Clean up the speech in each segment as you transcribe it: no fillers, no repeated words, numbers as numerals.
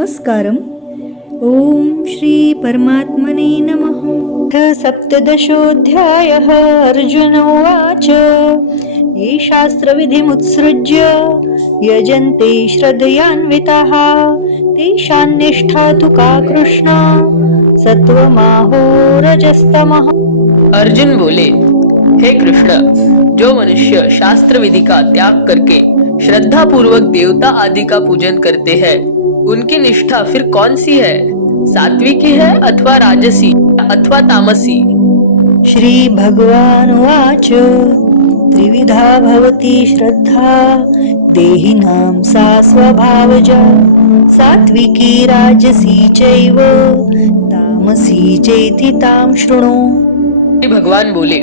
नमस्कारम्। ओम श्री परमात्मने नमः। सप्तदशोऽध्यायः। अर्जुन उवाच ये शास्त्रविधिमुत्सृज्य यजन्ते श्रद्धयान्विताः तेषां निष्ठा तु का कृष्ण सत्वमाहो रजस्तमः। अर्जुन बोले, हे कृष्ण, जो मनुष्य शास्त्र विधि का त्याग करके श्रद्धा पूर्वक देवता आदि का पूजन करते हैं, उनकी निष्ठा फिर कौन सी है? सात्विकी है अथवा राजसी अथवा तामसी? श्री भगवानुवाच त्रिविधा भवति श्रद्धा देहिनां सा स्वभावजा सात्विकी राजसी चैव तामसी चेति तां शृणु। भगवान बोले,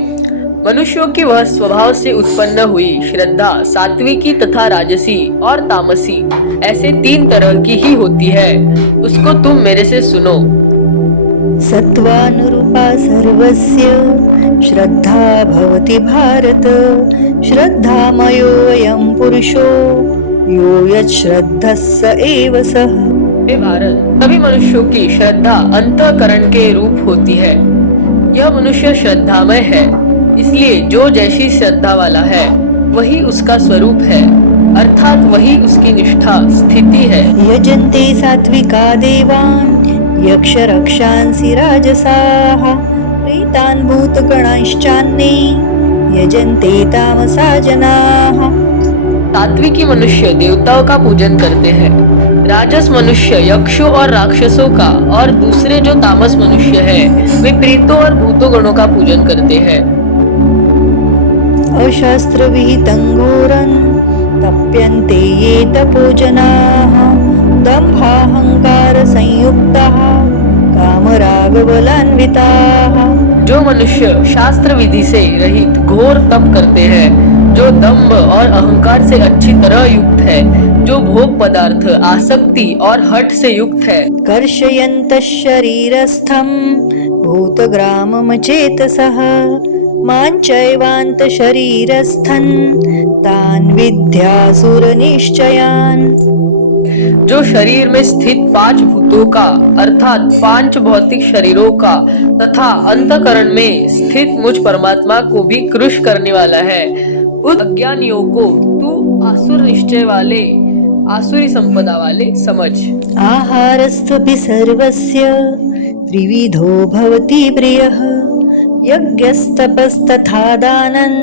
मनुष्यों की वह स्वभाव से उत्पन्न हुई श्रद्धा सात्विकी तथा राजसी और तामसी ऐसे तीन तरह की ही होती है, उसको तुम मेरे से सुनो। सत्वानुरूपा सर्वस्य श्रद्धा भवति भारत श्रद्धामयोऽयं पुरुषो यो यच्छ्रद्धः स एव सः। हे भारत, सभी मनुष्यों की श्रद्धा अंतःकरण के रूप होती है। यह मनुष्य श्रद्धामय है, इसलिए जो जैसी श्रद्धा वाला है वही उसका स्वरूप है, अर्थात वही उसकी निष्ठा स्थिति है। यजन्ते सात्विका देवान् यक्ष रक्षांसि राजसाः प्रेतान् भूतगणांश्चान्ये यजन्ते तामसा जनाः। सात्विकी मनुष्य देवताओं का पूजन करते हैं, राजस मनुष्य यक्षों और राक्षसों का, और दूसरे जो तामस मनुष्य है वे प्रेतों और भूतों गणों का पूजन करते हैं। अशास्त्र विहितं घोरं तप्यन्ते ये तपोजनाः दम्भाहंकार संयुक्ताः कामरागबलान्विताः। जो मनुष्य शास्त्र विधि से रहित घोर तप करते हैं, जो दंभ और अहंकार से अच्छी तरह युक्त है, जो भोग पदार्थ आसक्ति और हठ से युक्त है, कर्षयन्तः शरीरस्थं भूतग्राममचेतसः माञ्चैवान्त शरीरस्थं तान् विद्यासुरनिश्चयान्। जो शरीर में स्थित पांच भूतों का अर्थात पांच भौतिक शरीरों का तथा अंतःकरण में स्थित मुझ परमात्मा को भी कृश करने वाला है, उन अज्ञानियों को तू आसुर निश्चय वाले आसुरी संपदा वाले समझ। आहारस्त्वपि सर्वस्य त्रिविधो भवति प्रियः यज्ञस्तपस्तथा दानं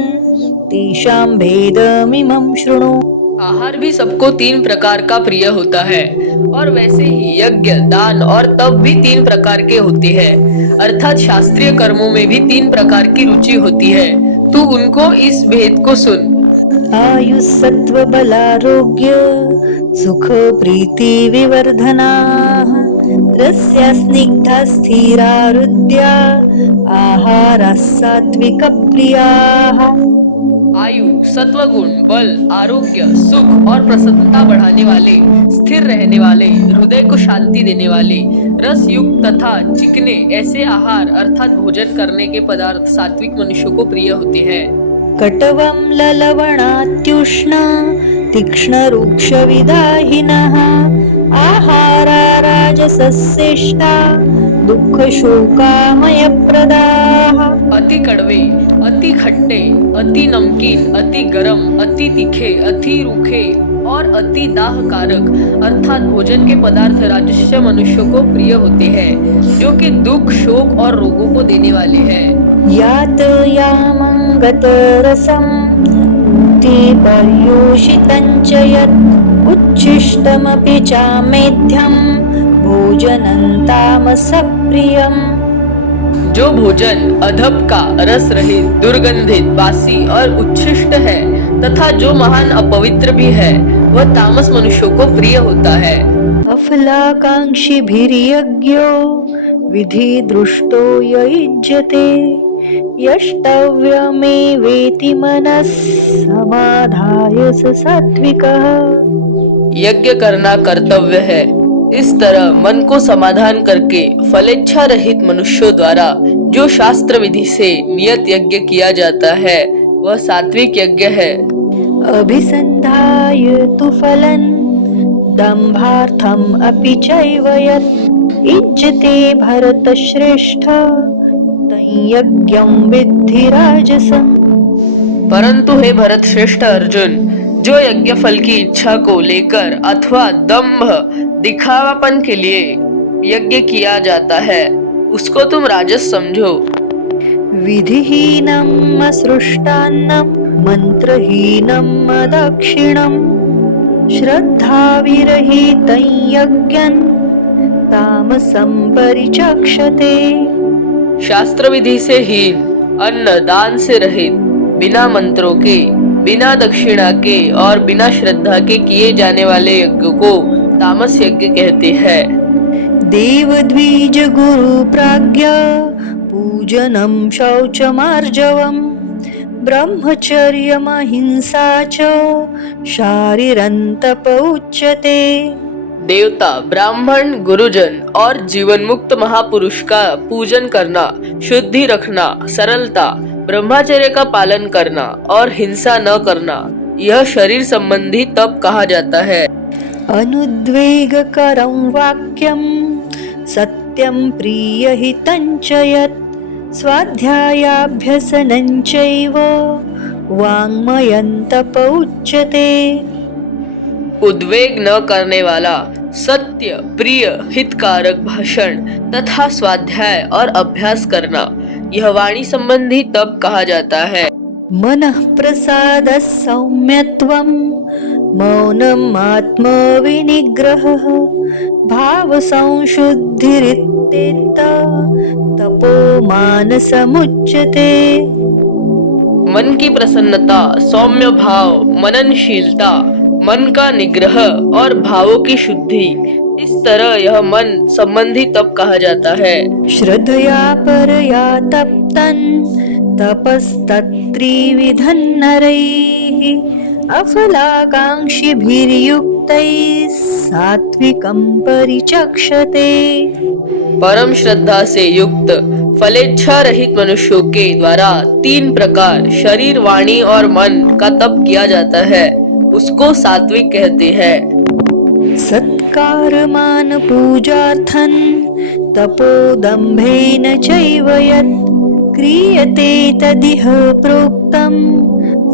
तेषां भेदमिमं शृणु। आहार भी सबको तीन प्रकार का प्रिय होता है, और वैसे ही यज्ञ, दान और तप भी तीन प्रकार के होते हैं, अर्थात शास्त्रीय कर्मों में भी तीन प्रकार की रुचि होती है। तू उनको इस भेद को सुन। आयुस्सत्व बलारोग्य सुख प्रीति विवर्धनाः रस्या स्निग्धा स्थिरारुद्या आहारः सात्विक प्रियाः। आयु, सत्वगुण, बल, आरोग्य, सुख और प्रसन्नता बढ़ाने वाले, स्थिर रहने वाले, हृदय को शांति देने वाले, रस युक्त तथा चिकने ऐसे आहार अर्थात भोजन करने के पदार्थ सात्विक मनुष्यों को प्रिय होते हैं। कटवं ललवणात्युष्णा तीक्ष्ण रुक्ष विदाहिनः आहारा राजसस्येष्टा दुःख शोकामय प्रदाः। अति कड़वे, अति खट्टे, अति नमकीन, अति गरम, अति तीखे, अति रूखे और अति दाहकारक अर्थात भोजन के पदार्थ राजस्य मनुष्यों को प्रिय होते हैं, जो कि दुख, शोक और रोगों को देने वाले हैं। यात यामं गतरसं ऊते पर्योषितं च यत् उच्छिष्टमपि चामेध्यं भोजनं तामसप्रियम्। जो भोजन अधप का, रस रहित, दुर्गंधित, बासी और उच्छिष्ट है तथा जो महान अपवित्र भी है, वह तामस मनुष्यों को प्रिय होता है। अफलाकांक्षिभिर्यज्ञो विधि दृष्टो युज्यते यष्टव्यमेवेति मनः समाधाय स सात्विकः। यज्ञ करना कर्तव्य है, इस तरह मन को समाधान करके फलेच्छा रहित मनुष्यों द्वारा जो शास्त्र विधि से नियत यज्ञ किया जाता है वह सात्विक यज्ञ है। अभिसंधाय तु फलं दम्भार्थम् अपि चैव यत् इज्जते भरतश्रेष्ठ तञ्यज्ञं विद्धि राजसम्। परंतु हे भरत श्रेष्ठ अर्जुन, जो यज्ञ फल की इच्छा को लेकर अथवा दंभ दिखावापन के लिए यज्ञ किया जाता है, उसको तुम राजस समझो। विधिहीनम् असृष्टान्नम् मन्त्रहीनम् अदक्षिणम् श्रद्धाविरहितं यज्ञं तामसं परिचक्षते। शास्त्र विधि से हीन, अन्न दान से रहित, बिना मंत्रों के, बिना दक्षिणा के और बिना श्रद्धा के किए जाने वाले यज्ञ को तामस यज्ञ कहते हैं। देवद्विज गुरु प्राज्ञा पूजनं शौचमार्जवम् ब्रह्मचर्यमहिंसा च शारीरन्तप उच्यते। देवता, ब्राह्मण, गुरुजन और जीवन मुक्त महापुरुष का पूजन करना, शुद्धि रखना, सरलता, ब्रह्मचर्य का पालन करना और हिंसा न करना, यह शरीर संबंधी तप कहा जाता है। अनुद्वेगकरं वाक्यं सत्यं प्रियहितं च यत् स्वाध्यायाभ्यसनं चैव वाङ्मयं तप उच्यते। उद्वेग न करने वाला, सत्य, प्रिय, हितकारक भाषण तथा स्वाध्याय और अभ्यास करना, यह वाणी संबंधी तप कहा जाता है। मनः प्रसादः सौम्यत्वं मौनम् आत्मविनिग्रहः भावसंशुद्धिरित्येत तपो मानसमुच्यते। मन की प्रसन्नता, सौम्य भाव, मननशीलता, मन का निग्रह और भावों की शुद्धि, इस तरह यह मन संबंधी तप कहा जाता है। श्रद्धया परया तप्तं तपस्तत्त्रिविधं नरैः अफलाकांक्षिभिर्युक्तैः सात्विकं परिचक्षते। परम श्रद्धा से युक्त फलेच्छा रहित मनुष्यों के द्वारा 3 प्रकार शरीर, वाणी और मन का तप किया जाता है, उसको सात्विक कहते हैं। सत्कारमान पूजार्थं तपोदम्भेन चैव यत् क्रियते तदिह प्रोक्तं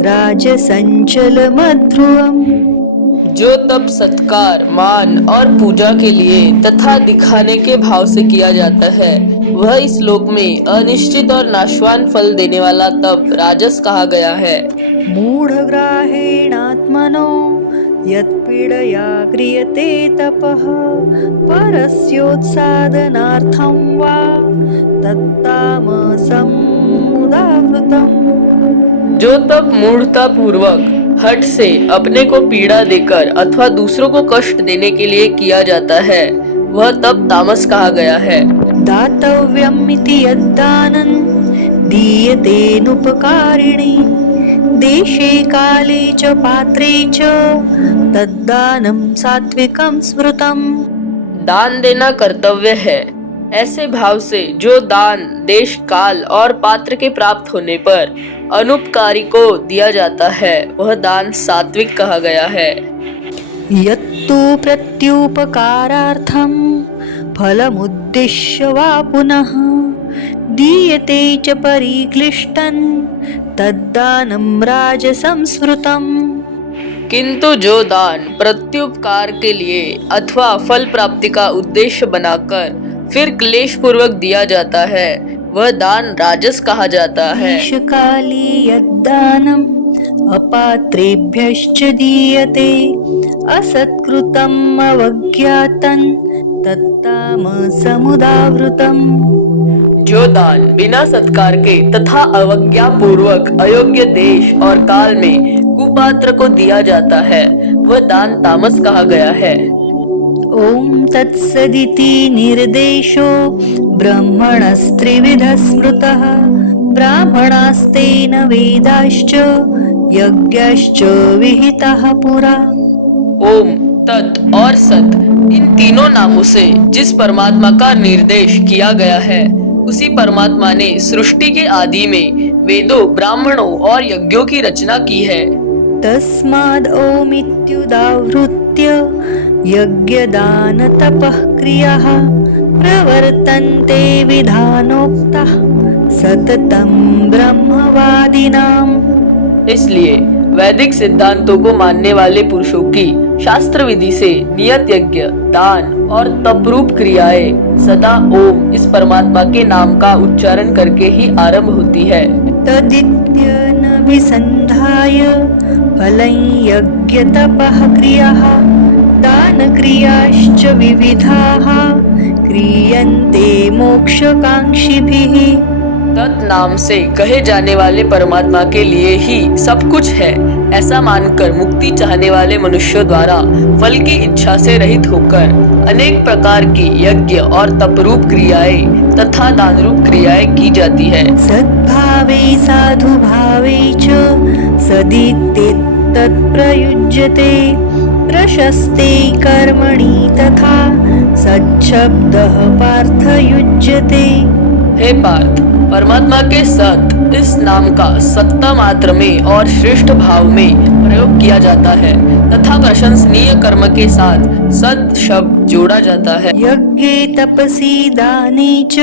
राजसञ्चलमध्रुवम्। जो तप सत्कार, मान और पूजा के लिए तथा दिखाने के भाव से किया जाता है, वह इस लोक में अनिश्चित और नाशवान फल देने वाला तप राजस कहा गया है। मूढग्राहेणात्मनो यत्पीडया क्रियते तपः परस्योत्सादनार्थं वा तत्तामसं मुदावृतम्। जो तप मूढ़ता पूर्वक हठ से अपने को पीड़ा देकर अथवा दूसरों को कष्ट देने के लिए किया जाता है, वह तप तामस कहा गया है। दातव्यमिति यद्दानं दीयतेनुपकारिणे देशे काले च पात्रे च तद्दानं सात्विकं स्मृतम्। दान देना कर्तव्य है। ऐसे भाव से जो दान देश, काल और पात्र के प्राप्त होने पर अनुपकारी को दिया जाता है, वह दान सात्विक कहा गया है। यत्तु प्रत्युपकारार्थं फलमुद्दिश्य वा पुनः दीयते च परिक्लिष्टं तद्दानं राजसंस्मृतम्। किंतु जो दान प्रत्युपकार के लिए अथवा फल प्राप्ति का उद्देश्य बनाकर फिर क्लेश पूर्वक दिया जाता है, वह दान राजस कहा जाता है। देशकाले यद्दानम् अपात्रेभ्यश्च दीयते असत्कृतम् अवज्ञातं तत्तामसमुदावृतम्। जो दान बिना सत्कार के तथा अवज्ञा पूर्वक अयोग्य देश और काल में कुपात्र को दिया जाता है, वह दान तामस कहा गया है। ओम तत्सदिति निर्देशो ब्रह्मणस्त्रिविधः स्मृतः ब्राह्मणास्तेन वेदाश्च यज्ञश्च विहितः पुरा। ओम, तत् और सत, इन तीनों नामों से जिस परमात्मा का निर्देश किया गया है, उसी परमात्मा ने सृष्टि के आदि में वेदों, ब्राह्मणों और यज्ञों की रचना की है। तस्माद् ओमित्युदाहृत्य यज्ञदानतपः क्रियाः प्रवर्तन्ते विधानोक्ताः सततं ब्रह्मवादिनाम्। इसलिए वैदिक सिद्धांतों को मानने वाले पुरुषों की शास्त्र विधि से नियत यज्ञ, दान और तपरूप क्रियाएं सदा ओम इस परमात्मा के नाम का उच्चारण करके ही आरंभ होती है। तदित्यनभिसन्धाय फलं यज्ञतपः क्रियाः दानक्रियाश्च विविधाः क्रियन्ते मोक्षकांक्षिभिः। तत् नाम से कहे जाने वाले परमात्मा के लिए ही सब कुछ है ऐसा मानकर मुक्ति चाहने वाले मनुष्यों द्वारा फल की इच्छा से रहित होकर अनेक प्रकार की यज्ञ और तपरूप क्रियाएं तथा दानरूप क्रियाएं की जाती है। सद्भावे साधु भावे च सदित्ते तत्प्रयुज्यते प्रशस्ते कर्मणि तथा सच्छब्दः पार्थ युज्यते। हे पार्थ, परमात्मा के सत इस नाम का सत्ता मात्र में और श्रेष्ठ भाव में प्रयोग किया जाता है तथा प्रशंसनीय कर्म के साथ सत शब्द जोड़ा जाता है। यज्ञे तपसि दाने च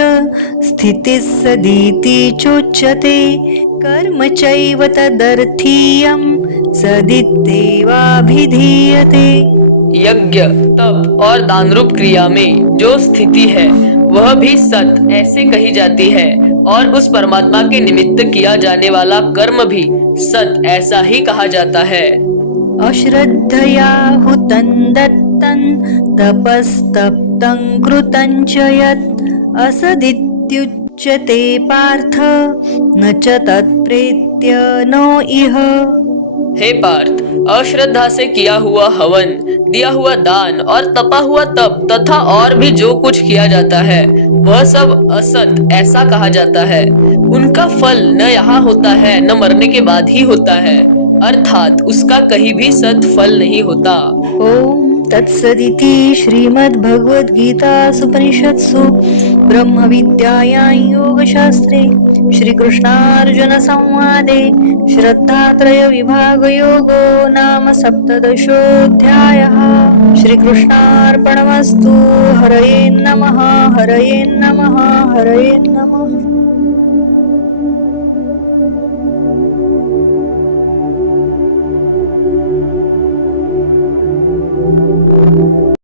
स्थितिः सदिति चोच्यते कर्म चैव तदर्थीयं सदित्येवाभिधीयते। यज्ञ, तप और दान रूप क्रिया में जो स्थिति है वह भी सत ऐसे कही जाती है और उस परमात्मा के निमित्त किया जाने वाला कर्म भी सत ऐसा ही कहा जाता है। अश्रद्धया हुतं दत्तं तपस्तप्तं कृतं च यत् असदित्युच्यते पार्थ न च तत्प्रेत्य नो इह। हे पार्थ, अश्रद्धा से किया हुआ हवन, दिया हुआ दान और तपा हुआ तप तथा और भी जो कुछ किया जाता है वह सब असत ऐसा कहा जाता है। उनका फल न यहाँ होता है न मरने के बाद ही होता है, अर्थात उसका कहीं भी सत फल नहीं होता। ओम तत्सदिति श्रीमद्भगवद्गीतासूपनिषत्सु ब्रह्मविद्यायां योगशास्त्रे श्रीकृष्णार्जुन संवादे श्रद्धात्रय विभागयोगो नाम सप्तदशोऽध्यायः। श्रीकृष्णार्पणमस्तु। हरये नमः, हरये नमः, हरये नमः।